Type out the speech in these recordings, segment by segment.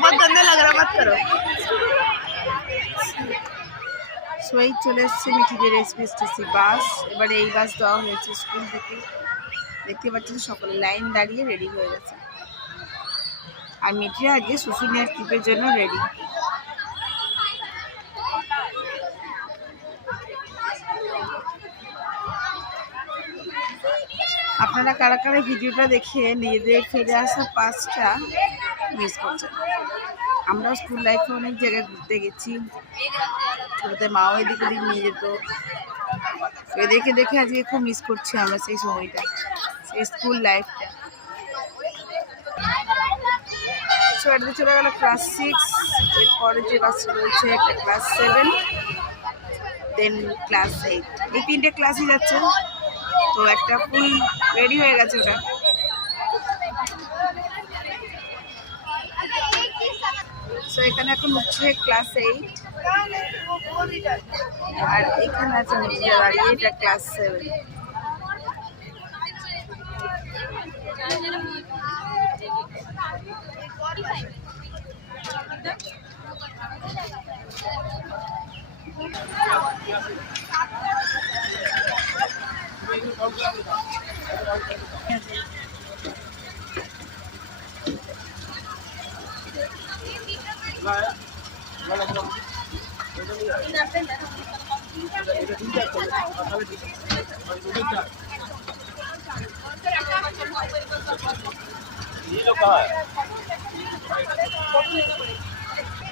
बहुत गंदा लग रहा, मत करो। সোই চলে এসছে মিঠিদের এসপিএসটিসি বাস। এবারে এই বাস দেওয়া হয়েছে স্কুল থেকে। দেখতে পাচ্ছেন সকলে লাইন দাঁড়িয়ে রেডি হয়ে গেছে। আর মিঠিরা আজকে শুশুনিয়ার ট্রিপের জন্য রেডি। আপনারা কারা কারা ভিডিওটা দেখে নিজেদের ফিরে আসা পাসটা মিস করছেন। আমরাও স্কুল লাইফে অনেক জায়গায় ঘুরতে গেছি, ছোটোতে মাও এদিকে ওদিক নিয়ে যেত। দেখে দেখে আজকে খুব মিস করছি আমরা সেই সময়টা, সেই স্কুল লাইফটা। ছোটতে চলে গেল ক্লাস 6, এরপরে যে বাচ্চা রয়েছে একটা ক্লাস 7, দেন ক্লাস 8। এই 3টে ক্লাসই যাচ্ছে। তো একটা ফুল রেডি হয়ে গেছে ওটা। তো এখানে এখন হচ্ছে ক্লাস 8, আর এখানে আছে মিঠিরা দাঁড়িয়ে, এটা ক্লাস 7।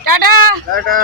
Tata tata.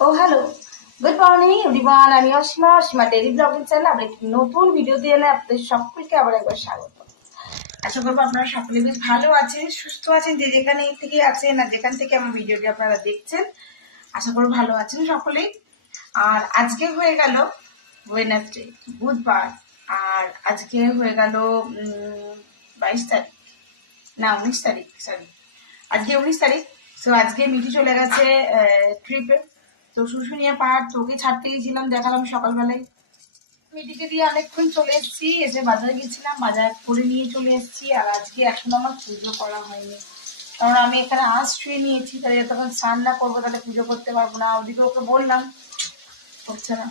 ও হ্যালো, গুড মর্নিং এভরিওয়ান। আমি অসীমা ডেইলি ব্লগিং চ্যানেল আমরা একটি নতুন ভিডিও দিয়ে এনে আপনাদের সকলকে আবার একবার স্বাগত। আশা করবো আপনারা সকলে বেশ ভালো আছেন, সুস্থ আছেন, যে যেখানে থেকে আছেন আর যেখান থেকে আমার ভিডিওটি আপনারা দেখছেন। আশা করবো ভালো আছেন সকলেই। আর আজকে হয়ে গেল ওয়েডনেসডে, বুধবার, আর আজকে হয়ে গেল 22 তারিখ, না 19 তারিখ, সরি আজকে 19 তারিখ। তো আজকে মিঠি চলে গেছে ট্রিপে। তো শুশুনিয়া পাহাড়, তোকে ছাড়তে গেছিলাম, দেখালাম সকালবেলায়। মিটিকে দিয়ে অনেকক্ষণ চলে এসেছি, এসে বাজারে গেছিলাম, বাজার করে নিয়ে চলে এসেছি। আর আজকে এখন আমার পুজো করা হয়নি, কারণ আমি এখানে আঁশ ছুঁয়ে নিয়েছি, তাই যতক্ষণ স্নান না করবো তাহলে পুজো করতে পারবো না। ওদিকে ওকে বললাম, হচ্ছে না।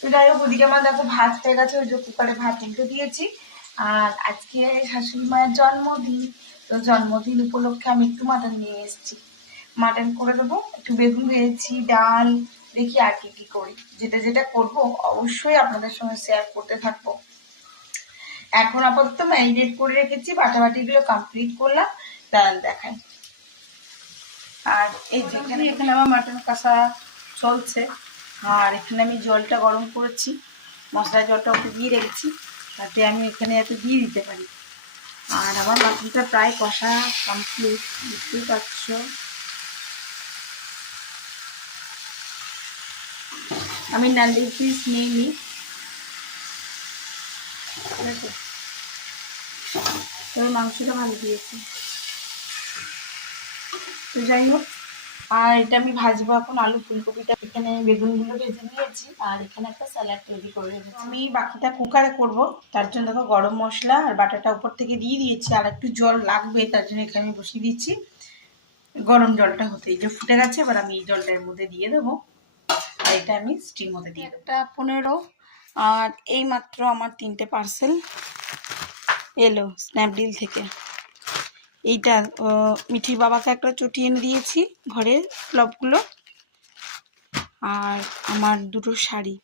তো যাই হোক, ওদিকে আমার দেখো ভাত হয়ে গেছে, ওই যে কুকারে ভাত উঠে দিয়েছি। আর আজকে শাশুড়ি মায়ের জন্মদিন, তো জন্মদিন উপলক্ষে আমি একটু মাটন নিয়ে এসেছি। মাটন করে দেবো, একটু বেগুন ভেজেছি, ডাল, দেখি আর কি কি করি। যেটা যেটা করবো অবশ্যই আপনাদের সঙ্গে শেয়ার করতে থাকবো। এখন আপাতত ম্যারিনেট করে রেখেছি, বাটাবাটিগুলো কমপ্লিট করলাম, দাঁড়ান দেখাই। আর এই যেখানে এখানে আমার মাটন কষা চলছে, আর এখানে আমি জলটা গরম করেছি, মশলার জলটা ওকে দিয়ে রেখেছি, তাতে আমি এখানে যাতে দিয়ে দিতে পারি। আর আমার মাটনটা প্রায় কষা কমপ্লিট, বুঝতেই পারছো। আমি নান্দি পিস নিইনি, তবে মাংসটা ভালো দিয়েছি। তো যাই হোক, আর এটা আমি ভাজবো এখন, আলু ফুলকপিটা। এখানে বেগুনগুলো ভেজে নিয়েছি, আর এখানে একটা স্যালাড তৈরি করে রেখেছি। আমি বাকিটা কুকারে করব, তার জন্য দেখো গরম মশলা আর বাটাটা উপর থেকে দিয়ে দিয়েছি। আর একটু জল লাগবে, তার জন্য এখানে আমি বসিয়ে দিচ্ছি গরম জলটা হতে। এই যে ফুটে গেছে, এবার আমি এই জলটার মধ্যে দিয়ে দেবো, আর এটা আমি স্টিম হতে দিয়ে দেবো। 1:15, আর এই মাত্র আমার 3টে পার্সেল এলো স্ন্যাপডিল থেকে। এইটা মিঠির বাবাকে একটা চটি এনে দিয়েছি, ঘরের ফ্লপগুলো, আর আমার 2টো শাড়ি।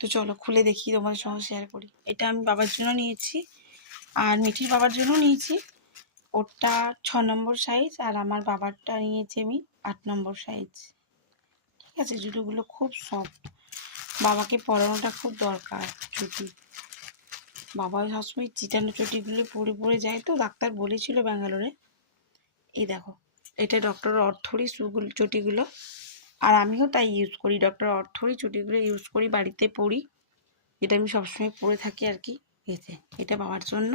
তো চলো খুলে দেখি, তোমাদের সঙ্গে শেয়ার করি। এটা আমি বাবার জন্য নিয়েছি, আর মিঠির বাবার জন্য নিয়েছি। ওটা 6 নম্বর সাইজ, আর আমার বাবারটা নিয়েছি আমি 8 নম্বর সাইজ। ঠিক আছে, জুতোগুলো খুব সফট। বাবাকে পড়ানোটা খুব দরকার চটি। বাবা সবসময় চিটানো চটিগুলো পরে পরে যায়, তো ডাক্তার বলেছিল ব্যাঙ্গালোরে। এই দেখো, এটা ডক্টর অর্থরই শুগুলো চটিগুলো, আর আমিও তাই ইউজ করি, ডক্টর অর্থরই চটিগুলো ইউজ করি, বাড়িতে পরি। এটা আমি সবসময় পরে থাকি আর কি। এতে এটা বাবার জন্য।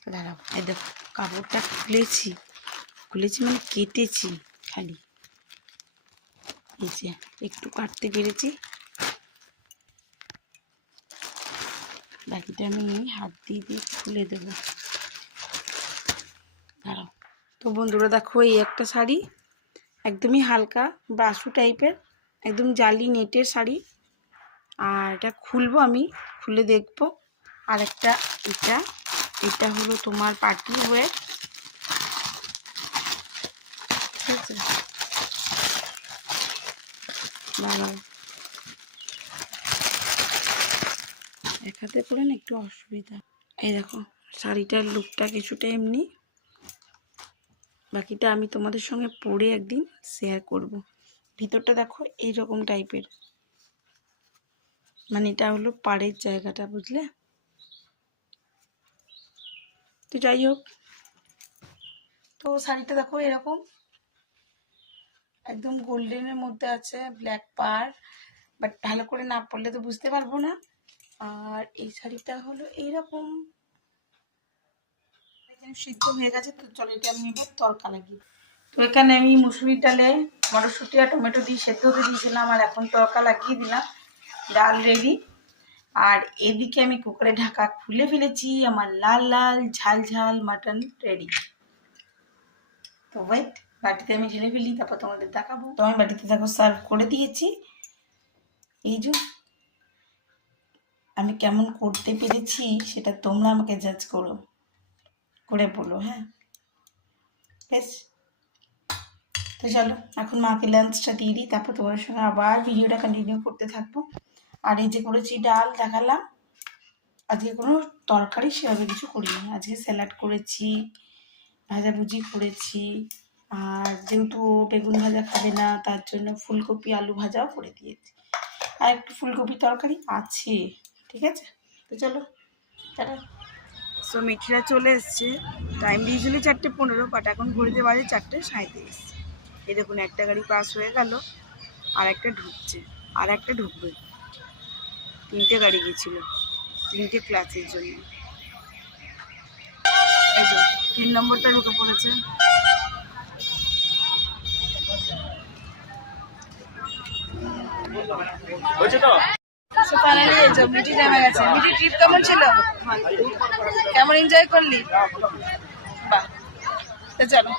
তো দাঁড়াও, এই দেখো কাপড়টা খুলেছি মানে কেটেছি খালি, এই যে একটু কাটতে পেরেছি, বাকিটা আমি হাত দিয়ে খুলে দেবো। দাঁড়াও। তো বন্ধুরা দেখো, এই একটা শাড়ি একদমই হালকা ব্রাশু টাইপের, একদম জালি নেটের শাড়ি, আর এটা খুলবো, আমি খুলে দেখবো। আর একটা এটা হলো তোমার পার্টি ওয়্যার, ঠিক আছে। দাঁড়াও, এক হাতে পরে না একটু অসুবিধা। এই দেখো শাড়িটার লুকটা কিছুটা এমনি, বাকিটা আমি তোমাদের সঙ্গে পরে একদিন শেয়ার করব। ভিতরটা দেখো এইরকম টাইপের, মানে এটা হলো পাড়ের জায়গাটা, বুঝলে? তো যাই হোক, তো শাড়িটা দেখো এরকম একদম গোল্ডেনের মধ্যে আছে, ব্ল্যাক পাড়, বাট ভালো করে না পরলে তো বুঝতে পারবো না। আর এই শাড়িটা হলো এইরকম, সিদ্ধ হয়ে গেছে। তো চলো এটা আমি এবার তড়কা লাগিয়ে। তো এখানে আমি মুসুরির ডালে মটরশুঁটি আর টমেটো দিয়ে সেদ্ধ হতে দিয়েছিলাম, আর এখন তড়কা লাগিয়ে দিলাম, ডাল রেডি। আর এদিকে আমি কুকারে ঢাকা খুলে ফেলেছি, আমার লাল লাল ঝাল ঝাল মাটন রেডি। তো ওয়েট, বাটিতে আমি ঢেলে ফেলি, তারপর তোমাদের দেখাবো। তো আমি বাটিতে দেখো সার্ভ করে দিয়েছি। এই যে আমি কেমন করতে পেরেছি সেটা তোমরা আমাকে জাজ করে বলো, হ্যাঁ বেশ। তো চলো এখন মাকে লাঞ্চটা দিয়ে দিই, তারপর তোমার সঙ্গে আবার ভিডিওটা কন্টিনিউ করতে থাকবো। আর এই যে করেছি ডাল দেখালাম, আজকে কোনো তরকারি সেভাবে কিছু করিনি, আজকে স্যালাড করেছি, ভাজাভুজি করেছি, আর যেহেতু বেগুন ভাজা খাবে না তার জন্য ফুলকপি আলু ভাজাও করে দিয়েছি, আর একটু ফুলকপি তরকারি আছে, ঠিক আছে। তো চলো টাটা। সো মিঠিরা চলে এসছে, টাইম দিয়েছিল 4:15, বাট এখন ঘড়িতে বাজে 4:37। এই দেখুন একটা গাড়ি পাস হয়ে গেল, আর একটা ঢুকছে, আর একটা ঢুকবে। 3টে গাড়ি গেছিল, 3টে ক্লাসের জন্য। এই যে 3 নম্বরটা ঢুকে পড়েছে। ফাইনালি এই যে মিঠি নেমে গেছে। মিঠি ট্রিপ কেমন ছিল? কেমন এনজয় করলি? বাহ, তো চলো।